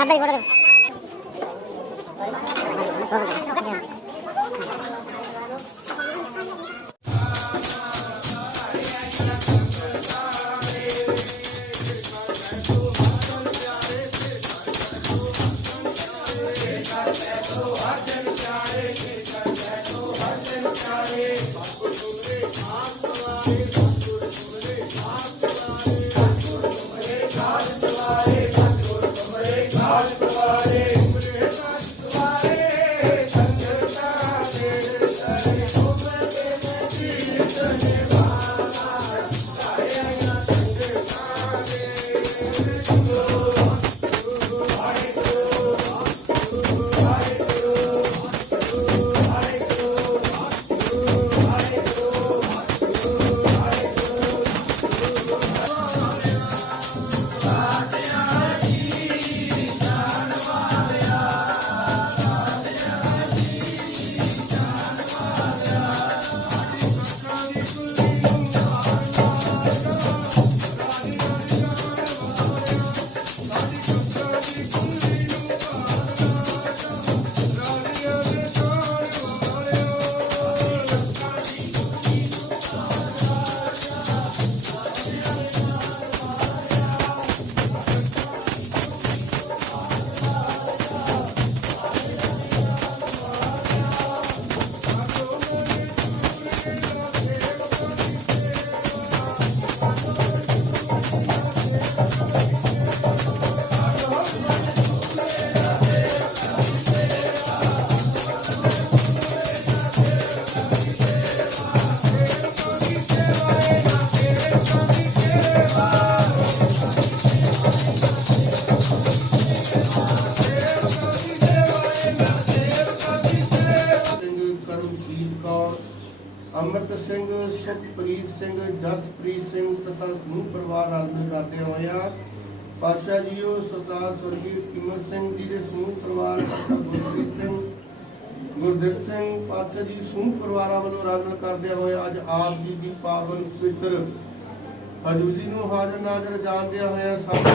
ਬਾਬਾ ji photo Singh Karamjit Kaur, Amrit Singh, Sukhpreet Singh, Jaspreet Singh ਤਥਾ ਸਮੂਹ ਪਰਿਵਾਰ ਨਾਲ ਮਿਲ ਕਰਦੇ ਹੋਇਆ ਪਾਸ਼ਾ ਜੀਓ, ਸਰਦਾਰ ਸਵਰਗੀ ਕੀਮਤ ਸਿੰਘ ਜੀ ਦੇ ਸਮੂਹ ਪਰਿਵਾਰ, ਤਥਾ ਗੁਰਪ੍ਰੀਤ ਸਿੰਘ ਗੁਰਦੇਵ ਸਿੰਘ ਪਾਤਸ਼ਾਹ ਜੀ ਸਮੂਹ ਪਰਿਵਾਰਾਂ ਵੱਲੋਂ ਰਲ ਮਿਲ ਕਰਦੇ ਹੋਏ ਅੱਜ ਆਪ ਜੀ ਦੀ ਪਾਵਨ ਪਵਿੱਤਰ ਹਜੂਰੀ ਨੂੰ ਹਾਜ਼ਰ ਨਾਜ਼ਰ ਜਾਣਦਿਆਂ ਹੋਇਆ ਸਾਡੇ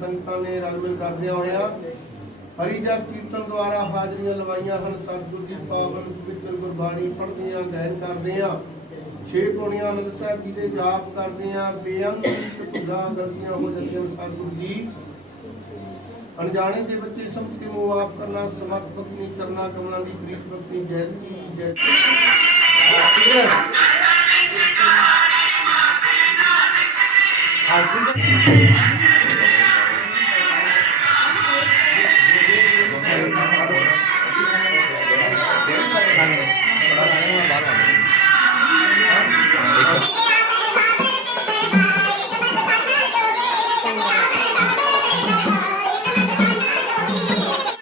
ਸੰਗਤਾਂ ਨੇ ਰਲ ਮਿਲ ਕਰਦਿਆਂ ਹੋਇਆ ਹਰੀ ਜਸ ਕੀਰਤਨ ਦੁਆਰਾ ਹਾਜ਼ਰੀਆਂ ਲਵਾਈਆਂ ਹਨ। ਸਤਿਗੁਰ ਦੀ ਪਾਵਨ ਪਵਿੱਤਰ ਗੁਰਬਾਣੀ ਪੜ੍ਹਦੀਆਂ, ਗਾਇਨ ਕਰਦਿਆਂ, ਛੇ ਪੌਣੀਆਂ ਆਨੰਦ ਸਾਹਿਬ ਜੀ ਦੇ ਜਾਪ ਕਰਦਿਆਂ, ਬੇਅੰਤ ਭੁੱਲਾਂ ਗਲਤੀਆਂ ਹੋ ਜਾਂਦੀਆਂ ਸਤਿਗੁਰ ਜੀ, ਅਣਜਾਣੇ ਦੇ ਬੱਚੇ ਸਮਝ ਕੇ ਮੁਆਫ ਕਰਨਾ ਸਮਰਥ ਪਤਨੀ ਚਰਨਾ ਕਮਲਾਂ ਦੀ ਪ੍ਰੀਤ ਭਗਤੀ, ਜੈ ਜੀ, ਜੈ